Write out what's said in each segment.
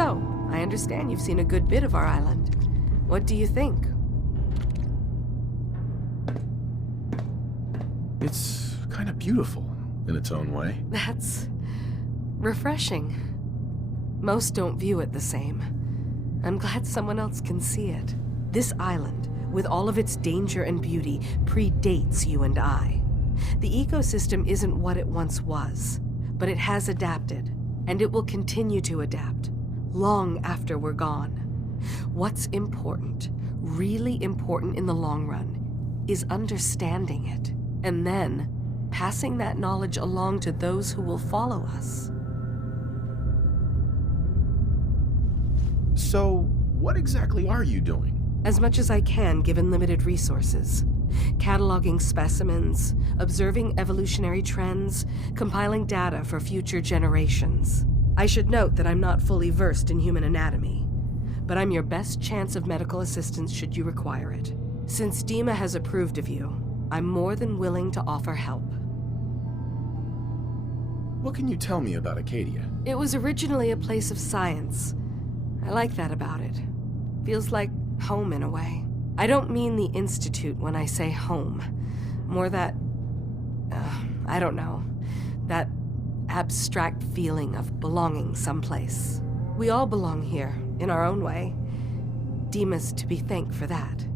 So, I understand you've seen a good bit of our island. What do you think? It's kind of beautiful in its own way. That's refreshing. Most don't view it the same. I'm glad someone else can see it. This island, with all of its danger and beauty, predates you and I. The ecosystem isn't what it once was, but it has adapted, and it will continue to adapt, long after we're gone. What's important, really important in the long run, is understanding it, and then passing that knowledge along to those who will follow us. So, what exactly are you doing? As much as I can, given limited resources. Cataloging specimens, observing evolutionary trends, compiling data for future generations. I should note that I'm not fully versed in human anatomy, but I'm your best chance of medical assistance should you require it. Since Dima has approved of you, I'm more than willing to offer help. What can you tell me about Acadia? It was originally a place of science. I like that about it. Feels like home in a way. I don't mean the Institute when I say home. More that, I don't know, that abstract feeling of belonging someplace. We all belong here, in our own way. Dima's to be thanked for that.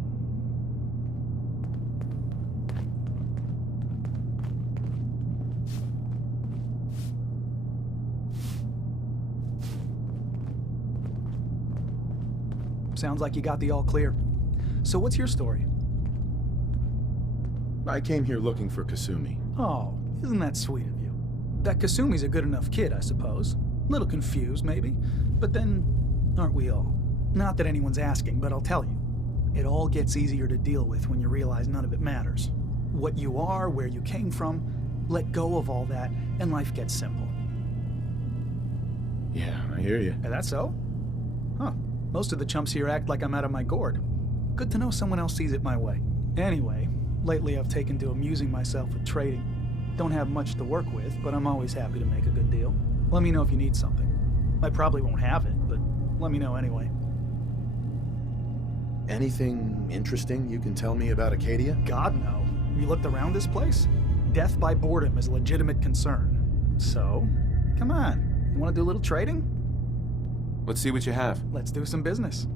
Sounds like you got the all clear. So what's your story? I came here looking for Kasumi. Oh, isn't that sweet of you? That Kasumi's a good enough kid, I suppose. Little confused, maybe. But then, aren't we all? Not that anyone's asking, but I'll tell you. It all gets easier to deal with when you realize none of it matters. What you are, where you came from, let go of all that, and life gets simple. Yeah, I hear you. Is that so? Huh. Most of the chumps here act like I'm out of my gourd. Good to know someone else sees it my way. Anyway, lately I've taken to amusing myself with trading. Don't have much to work with, but I'm always happy to make a good deal. Let me know if you need something. I probably won't have it, but let me know anyway. Anything interesting you can tell me about Acadia? God, no. You looked around this place? Death by boredom is a legitimate concern. So, come on. You want to do a little trading? Let's see what you have. Let's do some business.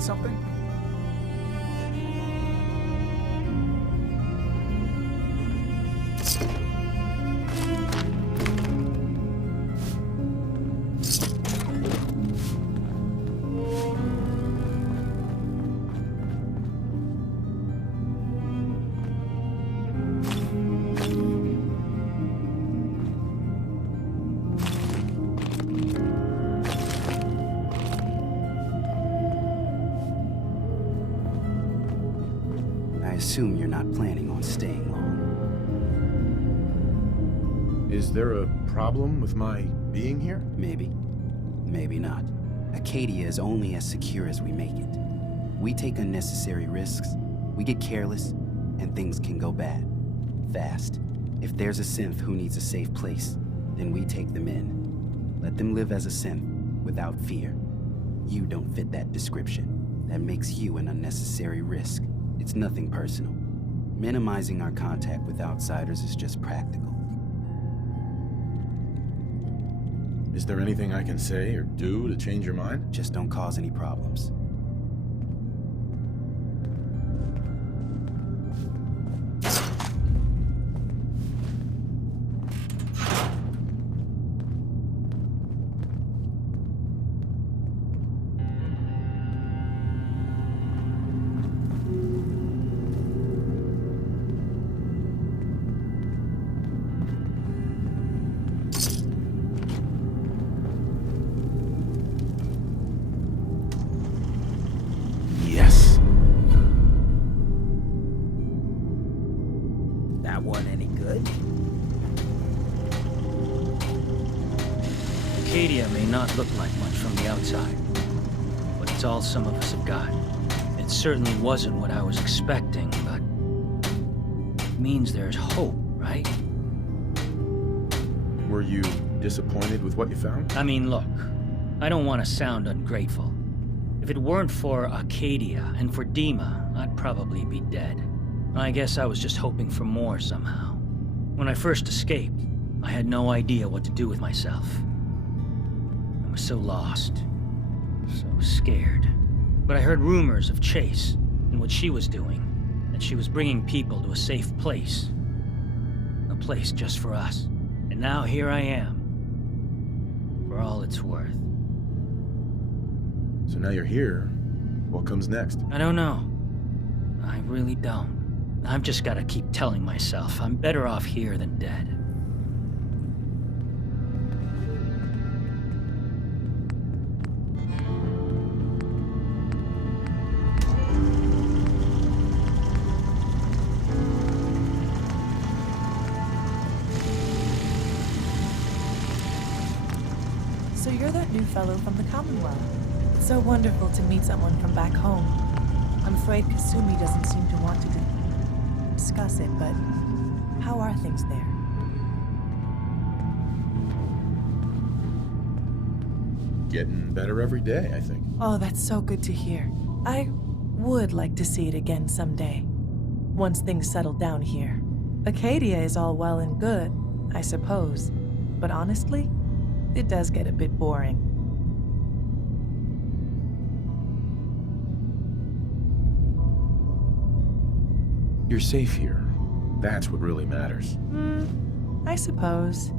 Something? assume you're not planning on staying long. Is there a problem with my being here? Maybe. Maybe not. Acadia is only as secure as we make it. We take unnecessary risks, we get careless, and things can go bad. Fast. If there's a synth who needs a safe place, then we take them in. Let them live as a synth, without fear. You don't fit that description. That makes you an unnecessary risk. It's nothing personal. Minimizing our contact with outsiders is just practical. Is there anything I can say or do to change your mind? Just don't cause any problems. Yes. That one any good? Acadia may not look like much from the outside, but it's all some of us have got. It certainly wasn't what I was expecting, but it means there's hope, right? Were you disappointed with what you found? I mean, look, I don't want to sound ungrateful. If it weren't for Acadia and for Dima, I'd probably be dead. I guess I was just hoping for more somehow. When I first escaped, I had no idea what to do with myself. I was so lost, so scared. But I heard rumors of Chase and what she was doing, that she was bringing people to a safe place. A place just for us. And now here I am, for all it's worth. So now you're here. What comes next? I don't know. I really don't. I've just gotta keep telling myself I'm better off here than dead. So you're that new fellow from the Commonwealth. It's so wonderful to meet someone from back home. I'm afraid Kasumi doesn't seem to want to discuss it, but how are things there? Getting better every day, I think. Oh, that's so good to hear. I would like to see it again someday, once things settle down here. Acadia is all well and good, I suppose, but honestly, it does get a bit boring. You're safe here. That's what really matters. I suppose.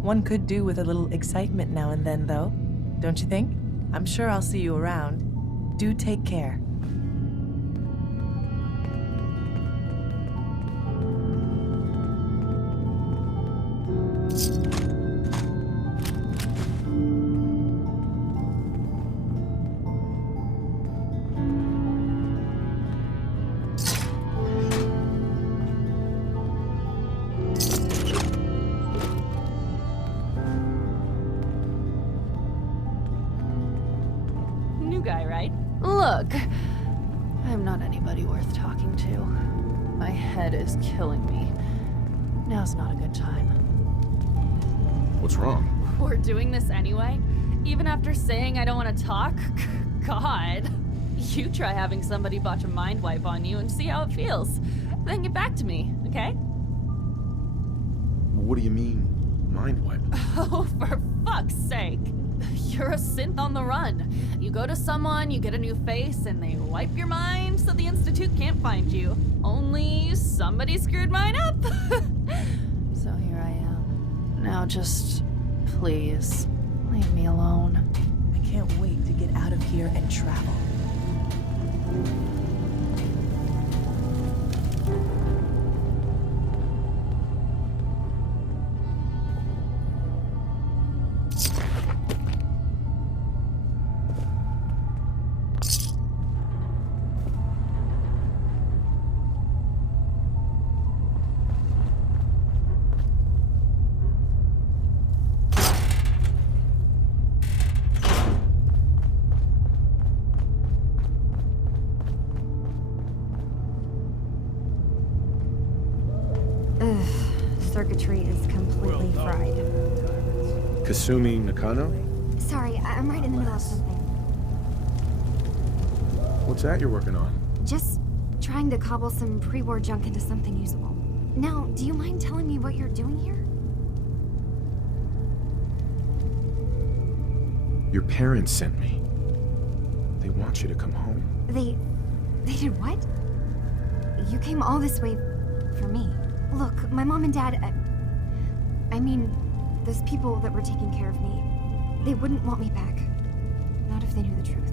One could do with a little excitement now and then, though. Don't you think? I'm sure I'll see you around. Do take care. Guy, right? Look, I'm not anybody worth talking to. My head is killing me. Now's not a good time. What's wrong? We're doing this anyway? Even after saying I don't want to talk? God. You try having somebody botch a mind wipe on you and see how it feels. Then get back to me, okay? What do you mean, mind wipe? Oh, for fuck's sake. You're a synth on the run. You go to someone, you get a new face, and they wipe your mind so the Institute can't find you. Only somebody screwed mine up. So here I am. Now just, please, leave me alone. I can't wait to get out of here and travel. circuitry is completely fried. Kasumi Nakano? Sorry, I'm right in the middle of something. What's that you're working on? Just trying to cobble some pre-war junk into something usable. Now, do you mind telling me what you're doing here? Your parents sent me. They want you to come home. They did what? You came all this way for me. Look, my mom and dad, I mean, those people that were taking care of me, they wouldn't want me back. Not if they knew the truth.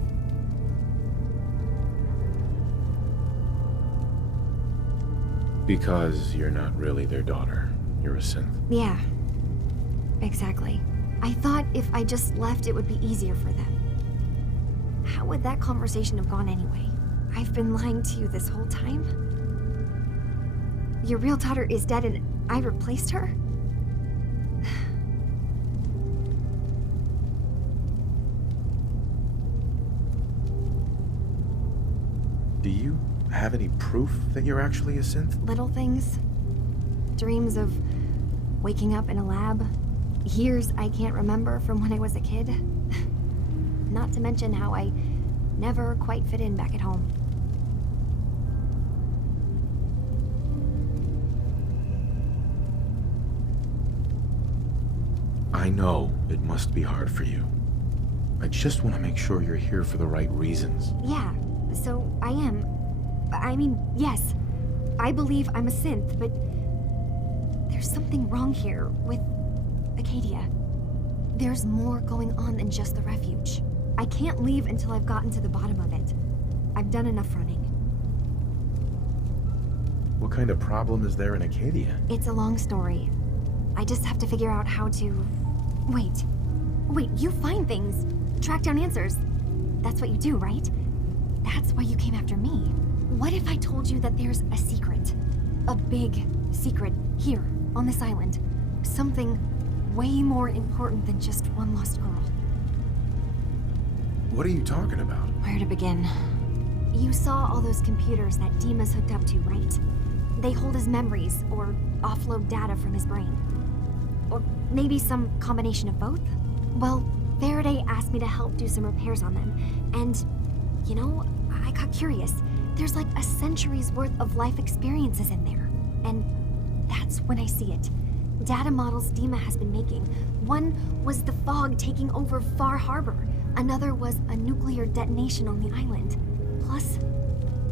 Because you're not really their daughter. You're a synth. Yeah, exactly. I thought if I just left, it would be easier for them. How would that conversation have gone anyway? I've been lying to you this whole time? Your real daughter is dead and I replaced her? Do you have any proof that you're actually a synth? Little things. Dreams of waking up in a lab. Years I can't remember from when I was a kid. Not to mention how I never quite fit in back at home. I know it must be hard for you. I just want to make sure you're here for the right reasons. Yeah, so I am. I mean, yes, I believe I'm a synth, but there's something wrong here with Acadia. There's more going on than just the refuge. I can't leave until I've gotten to the bottom of it. I've done enough running. What kind of problem is there in Acadia? It's a long story. I just have to figure out how to... Wait, you find things, track down answers. That's what you do, right? That's why you came after me. What if I told you that there's a secret? A big secret here, on this island. Something way more important than just one lost girl. What are you talking about? Where to begin? You saw all those computers that Dima's hooked up to, right? They hold his memories, or offload data from his brain. Or maybe some combination of both? Well, Faraday asked me to help do some repairs on them, and, you know, I got curious. There's like a century's worth of life experiences in there, and that's when I see it. Data models Dima has been making. One was the fog taking over Far Harbor. Another was a nuclear detonation on the island. Plus,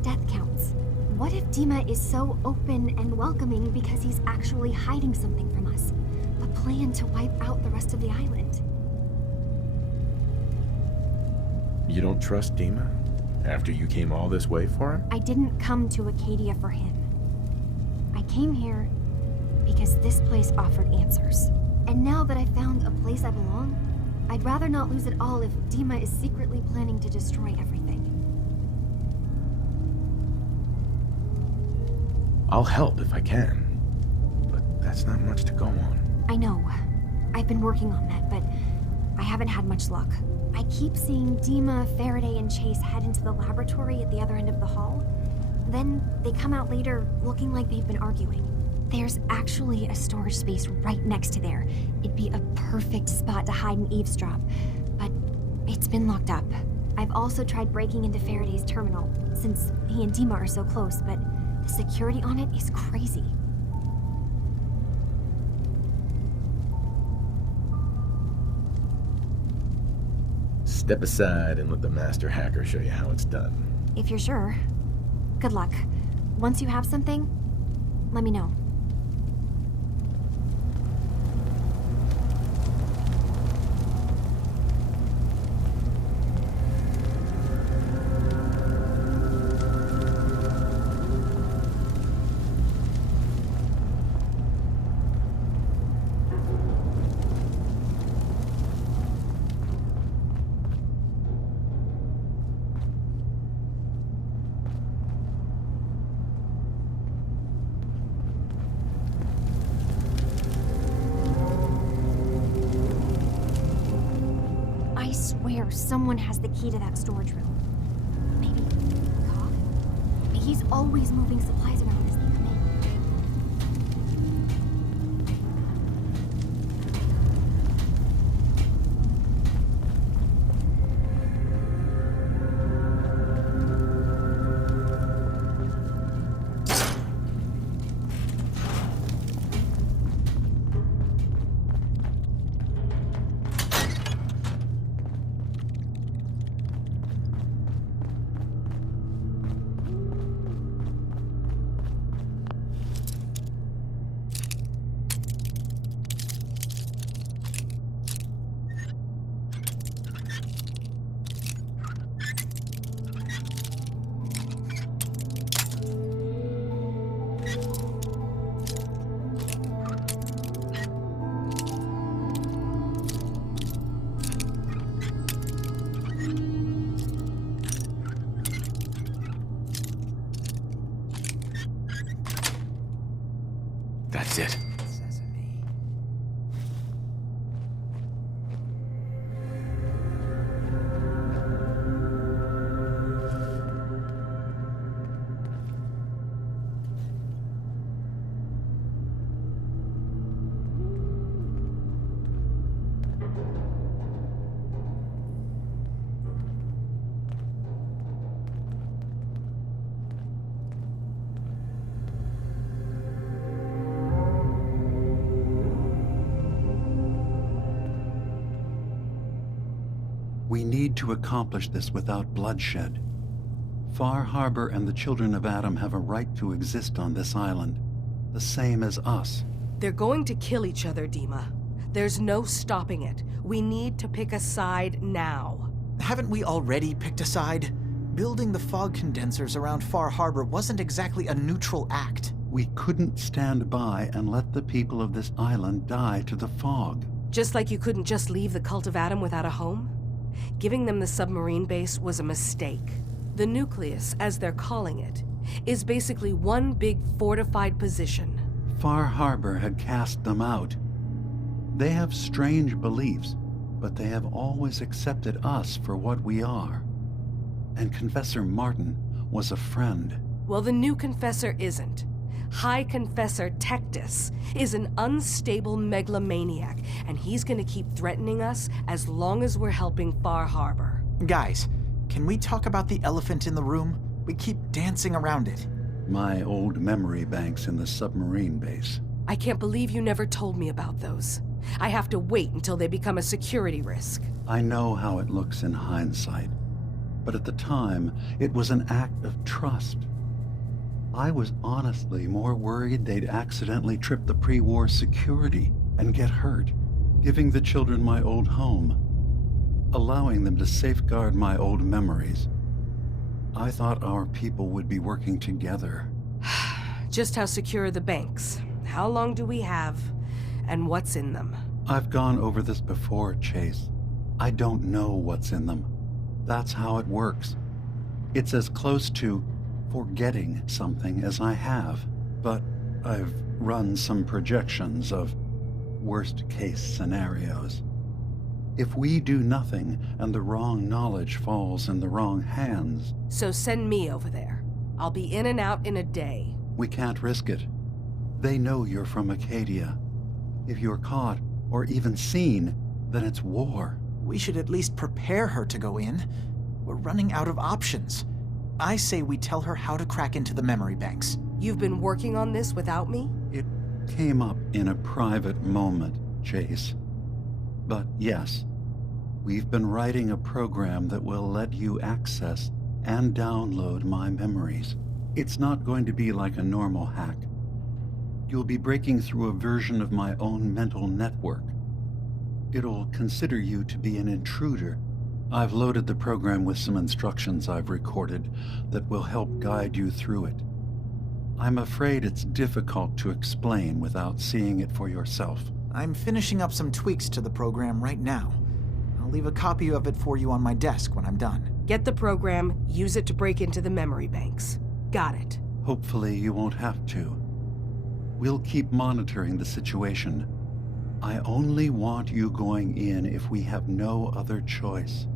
death counts. What if Dima is so open and welcoming because he's actually hiding something from us? A plan to wipe out the rest of the island. You don't trust Dima? After you came all this way for him? I didn't come to Acadia for him. I came here because this place offered answers. And now that I found a place I belong, I'd rather not lose it all if Dima is secretly planning to destroy everything. I'll help if I can. But that's not much to go on. I know. I've been working on that, but I haven't had much luck. I keep seeing Dima, Faraday, and Chase head into the laboratory at the other end of the hall. Then they come out later looking like they've been arguing. There's actually a storage space right next to there. It'd be a perfect spot to hide and eavesdrop, but it's been locked up. I've also tried breaking into Faraday's terminal, since he and Dima are so close, but the security on it is crazy. Step aside and let the master hacker show you how it's done. If you're sure. Good luck. Once you have something, let me know. I swear someone has the key to that storage room. Maybe Cog? He's always moving supplies around as they come That's it. Sesame. We need to accomplish this without bloodshed. Far Harbor and the children of Adam have a right to exist on this island, the same as us. They're going to kill each other, Dima. There's no stopping it. We need to pick a side now. Haven't we already picked a side? Building the fog condensers around Far Harbor wasn't exactly a neutral act. We couldn't stand by and let the people of this island die to the fog. Just like you couldn't just leave the Cult of Adam without a home? Giving them the submarine base was a mistake. The nucleus, as they're calling it, is basically one big fortified position. Far Harbor had cast them out. They have strange beliefs, but they have always accepted us for what we are. And Confessor Martin was a friend. Well, the new Confessor isn't. High Confessor Tectus is an unstable megalomaniac, and he's gonna keep threatening us as long as we're helping Far Harbor. Guys, can we talk about the elephant in the room? We keep dancing around it. My old memory banks in the submarine base. I can't believe you never told me about those. I have to wait until they become a security risk. I know how it looks in hindsight, but at the time, it was an act of trust. I was honestly more worried they'd accidentally trip the pre-war security and get hurt, giving the children my old home, allowing them to safeguard my old memories. I thought our people would be working together. Just how secure are the banks? How long do we have? And what's in them? I've gone over this before, Chase. I don't know what's in them. That's how it works. It's as close to forgetting something as I have, but I've run some projections of worst-case scenarios. If we do nothing and the wrong knowledge falls in the wrong hands... So send me over there. I'll be in and out in a day. We can't risk it. They know you're from Acadia. If you're caught, or even seen, then it's war. We should at least prepare her to go in. We're running out of options. I say we tell her how to crack into the memory banks. You've been working on this without me? It came up in a private moment, Chase. But yes, we've been writing a program that will let you access and download my memories. It's not going to be like a normal hack. You'll be breaking through a version of my own mental network. It'll consider you to be an intruder. I've loaded the program with some instructions I've recorded that will help guide you through it. I'm afraid it's difficult to explain without seeing it for yourself. I'm finishing up some tweaks to the program right now. I'll leave a copy of it for you on my desk when I'm done. Get the program, use it to break into the memory banks. Got it. Hopefully you won't have to. We'll keep monitoring the situation. I only want you going in if we have no other choice.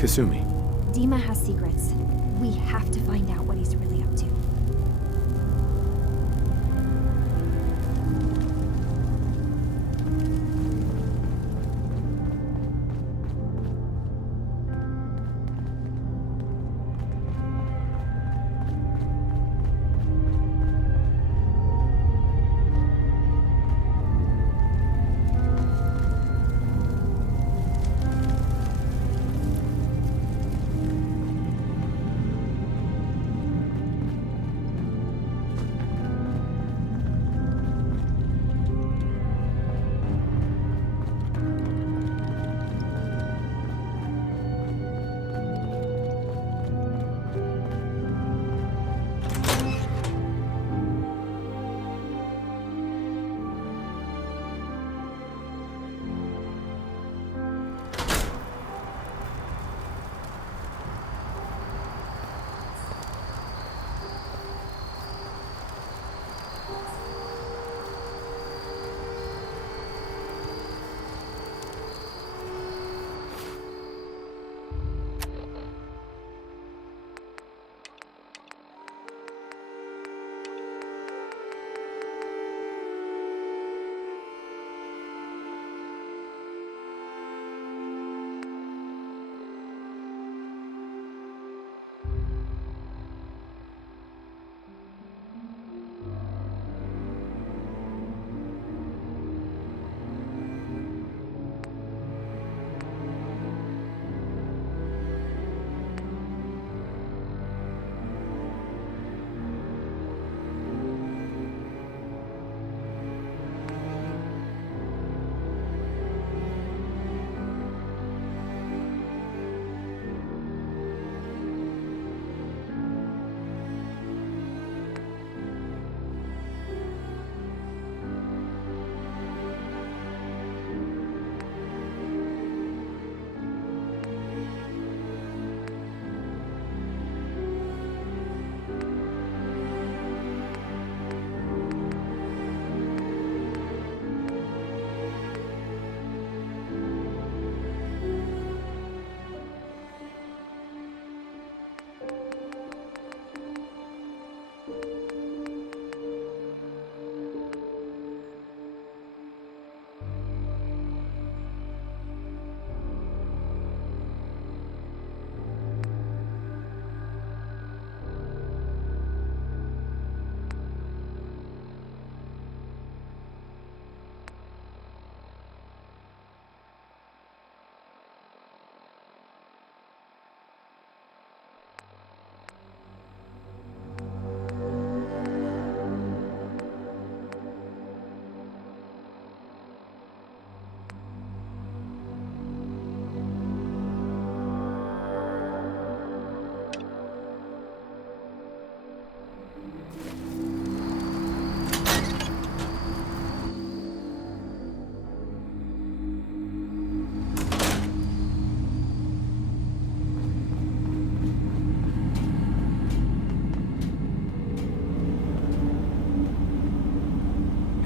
Kasumi. Dima has secrets. We have to find out what he's really up to.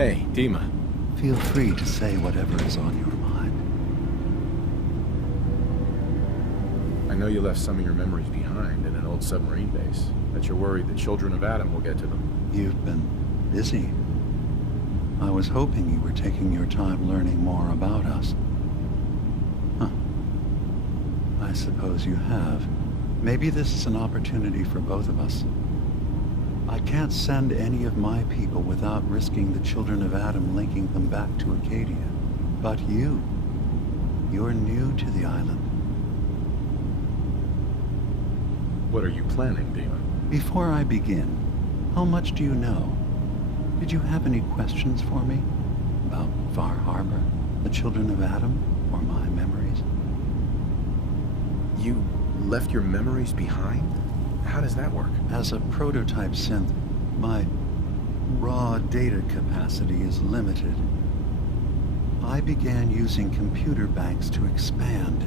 Hey, Dima. Feel free to say whatever is on your mind. I know you left some of your memories behind in an old submarine base. That you're worried the children of Adam will get to them. You've been busy. I was hoping you were taking your time learning more about us. Huh. I suppose you have. Maybe this is an opportunity for both of us. I can't send any of my people without risking the children of Adam linking them back to Acadia. But you're new to the island. What are you planning, Dima? Before I begin, how much do you know? Did you have any questions for me? About Far Harbor, the children of Adam, or my memories? You left your memories behind? How does that work? As a prototype synth, my raw data capacity is limited. I began using computer banks to expand,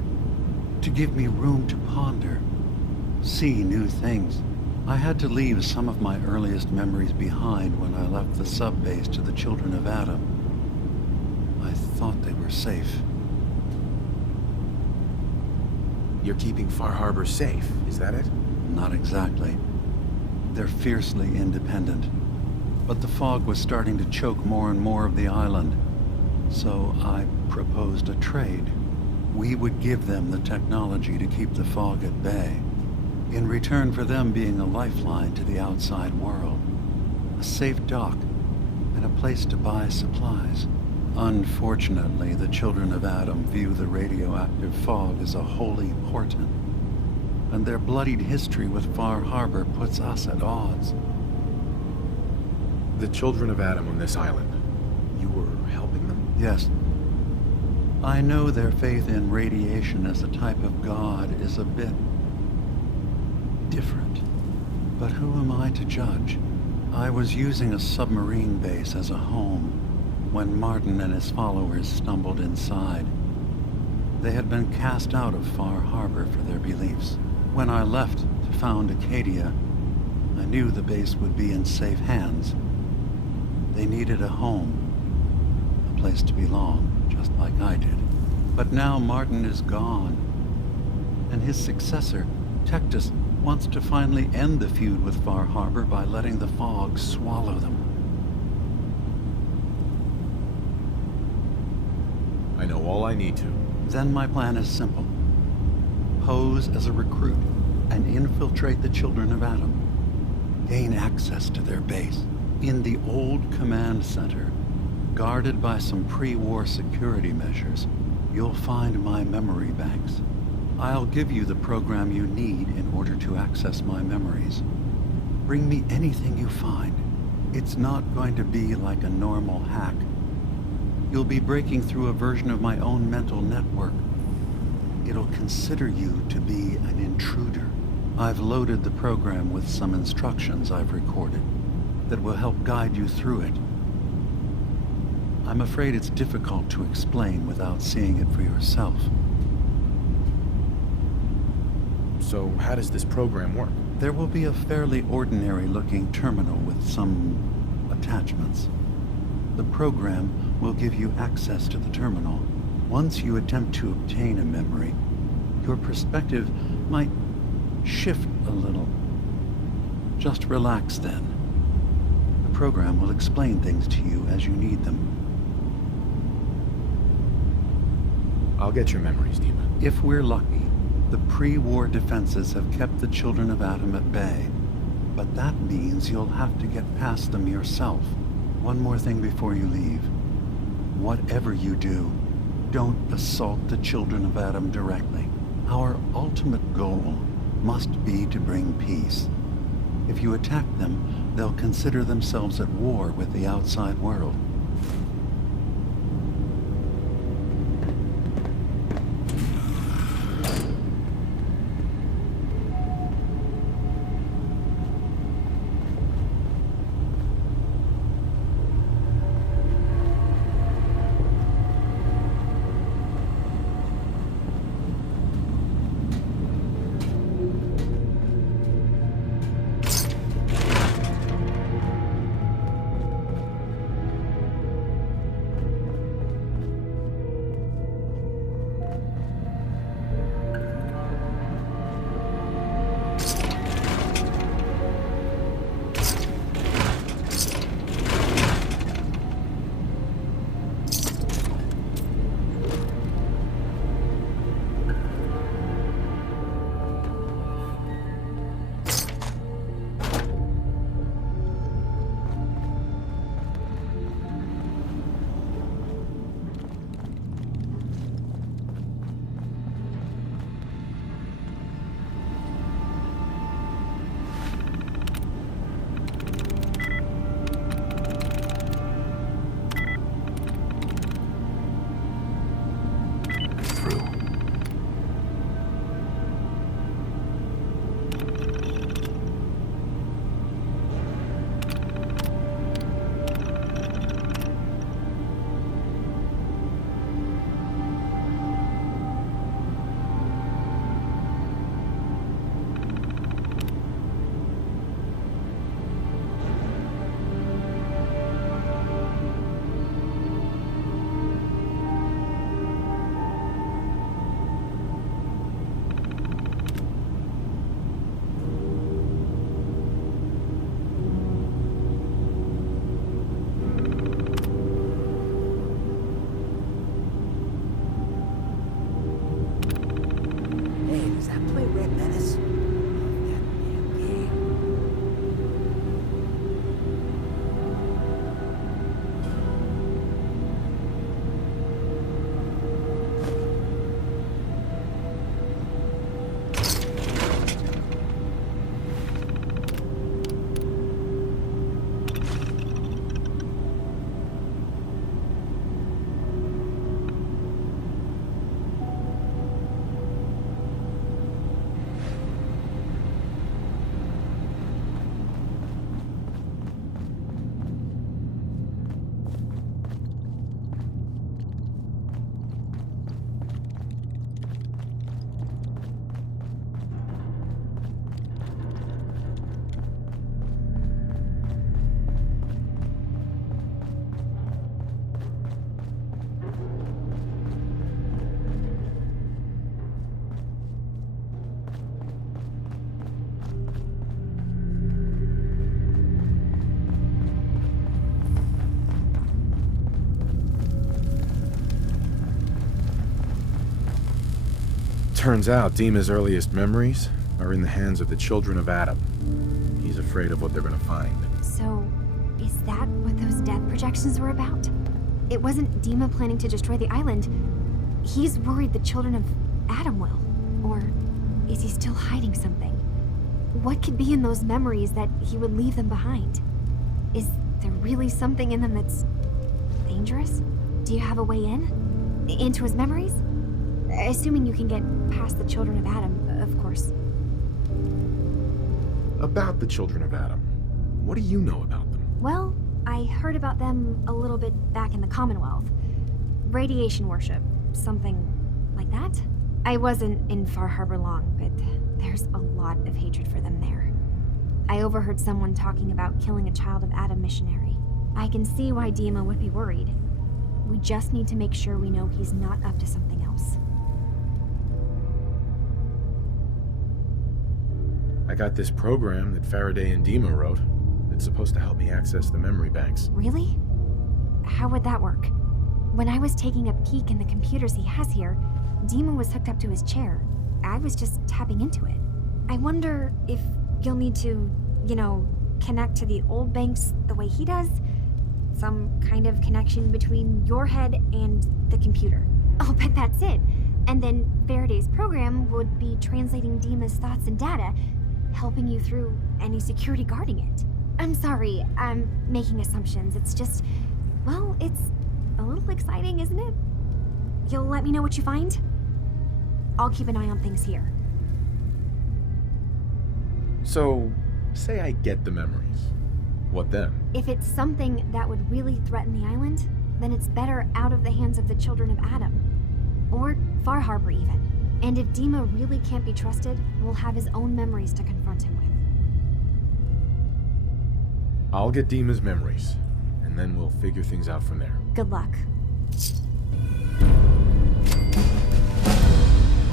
to give me room to ponder, see new things. I had to leave some of my earliest memories behind when I left the sub-base to the children of Adam. I thought they were safe. You're keeping Far Harbor safe, is that it? Not exactly. They're fiercely independent. But the fog was starting to choke more and more of the island. So I proposed a trade. We would give them the technology to keep the fog at bay, in return for them being a lifeline to the outside world. A safe dock, and a place to buy supplies. Unfortunately, the children of Adam view the radioactive fog as a holy portent, and their bloodied history with Far Harbor puts us at odds. The children of Adam on this island, you were helping them? Yes. I know their faith in radiation as a type of god is a bit different. But who am I to judge? I was using a submarine base as a home when Martin and his followers stumbled inside. They had been cast out of Far Harbor for their beliefs. When I left to found Acadia, I knew the base would be in safe hands. They needed a home, a place to belong, just like I did. But now Martin is gone, and his successor, Tectus, wants to finally end the feud with Far Harbor by letting the fog swallow them. I know all I need to. Then my plan is simple. Pose as a recruit and infiltrate the children of Adam. Gain access to their base. In the old command center, guarded by some pre-war security measures, you'll find my memory banks. I'll give you the program you need in order to access my memories. Bring me anything you find. It's not going to be like a normal hack. You'll be breaking through a version of my own mental network. It'll consider you to be an intruder. I've loaded the program with some instructions I've recorded that will help guide you through it. I'm afraid it's difficult to explain without seeing it for yourself. So how does this program work? There will be a fairly ordinary-looking terminal with some attachments. The program will give you access to the terminal. Once you attempt to obtain a memory, your perspective might shift a little. Just relax then. The program will explain things to you as you need them. I'll get your memories, Dima. If we're lucky, the pre-war defenses have kept the children of Adam at bay. But that means you'll have to get past them yourself. One more thing before you leave. Whatever you do, don't assault the children of Adam directly. Our ultimate goal must be to bring peace. If you attack them, they'll consider themselves at war with the outside world. Turns out Dima's earliest memories are in the hands of the children of Adam. He's afraid of what they're gonna find. So, is that what those death projections were about? It wasn't Dima planning to destroy the island. He's worried the children of Adam will. Or is he still hiding something? What could be in those memories that he would leave them behind? Is there really something in them that's dangerous? Do you have a way in? Into his memories? Assuming you can get past the children of Adam, of course. About the children of Adam, what do you know about them? Well, I heard about them a little bit back in the Commonwealth. Radiation worship, something like that. I wasn't in Far Harbor long, but there's a lot of hatred for them there. I overheard someone talking about killing a child of Adam missionary. I can see why Dima would be worried. We just need to make sure we know he's not up to something else. I got this program that Faraday and Dima wrote. It's supposed to help me access the memory banks. Really? How would that work? When I was taking a peek in the computers he has here, Dima was hooked up to his chair. I was just tapping into it. I wonder if you'll need to, connect to the old banks the way he does? Some kind of connection between your head and the computer. I'll bet that's it. And then Faraday's program would be translating Dima's thoughts and data, helping you through any security guarding it. I'm sorry, I'm making assumptions. It's just, well, it's a little exciting, isn't it? You'll let me know what you find? I'll keep an eye on things here. So, say I get the memories. What then? If it's something that would really threaten the island, then it's better out of the hands of the children of Adam. Or Far Harbor, even. And if Dima really can't be trusted, we'll have his own memories to confront him with. I'll get Dima's memories, and then we'll figure things out from there. Good luck.